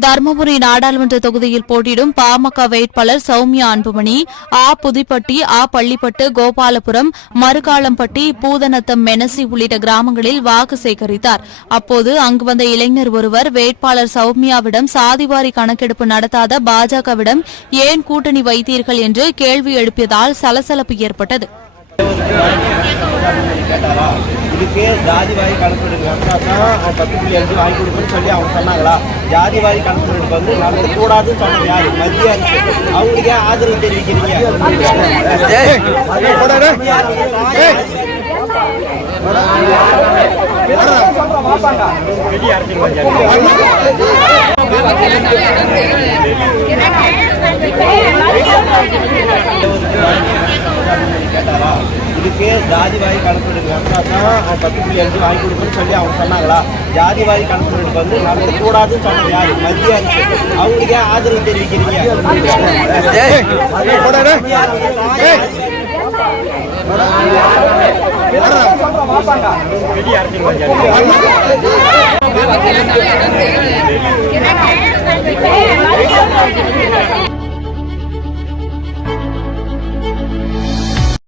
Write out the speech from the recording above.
தருமபுரி நாடாளுமன்ற தொகுதியில் போட்டியிடும் பாமக வேட்பாளர் சௌமியா அன்புமணி ஆ புதுப்பட்டி ஆ பள்ளிப்பட்டு கோபாலபுரம் மறுகாலம்பட்டி பூதநத்தம் மெனசி உள்ளிட்ட கிராமங்களில் வாக்கு சேகரித்தார். அப்போது அங்கு வந்த இளைஞர் ஒருவர் வேட்பாளர் சௌமியாவிடம் சாதிவாரி கணக்கெடுப்பு நடத்தாத பாஜகவிடம் ஏன் கூட்டணி வைத்தீர்கள் என்று கேள்வி எழுப்பியதால் சலசலப்பு ஏற்பட்டது. இதுக்கு ஜாதிவாரி கணக்கெடுப்பு நடத்தா தான் அவன் பத்து புள்ளி அஞ்சு வாங்கி கொடுக்குன்னு சொல்லி அவங்க சொன்னாங்களா? ஜாதிவாரி கணக்கெடுப்பு வந்து நடத்த கூடாதுன்னு சொன்னது யாரு மத்திய அரசு. அவங்களுக்கு ஏன் ஆதரவு தெரிவிக்கிறீங்க? கேட்டாரா? இதுக்கு ஜாதிவாரி கணக்கெடுப்பு நடத்தா தான் அவன் பத்து புள்ளி அஞ்சு வாங்கி கொடுக்குன்னு சொல்லி அவங்க சொன்னாங்களா ஜாதிவாரி கணக்கெடுப்பு வந்து நடத்த கூடாதுன்னு சொன்னது யாரு மத்திய அரசு அவங்களுக்கு ஆதரவு தெரிவிக்கிறீங்க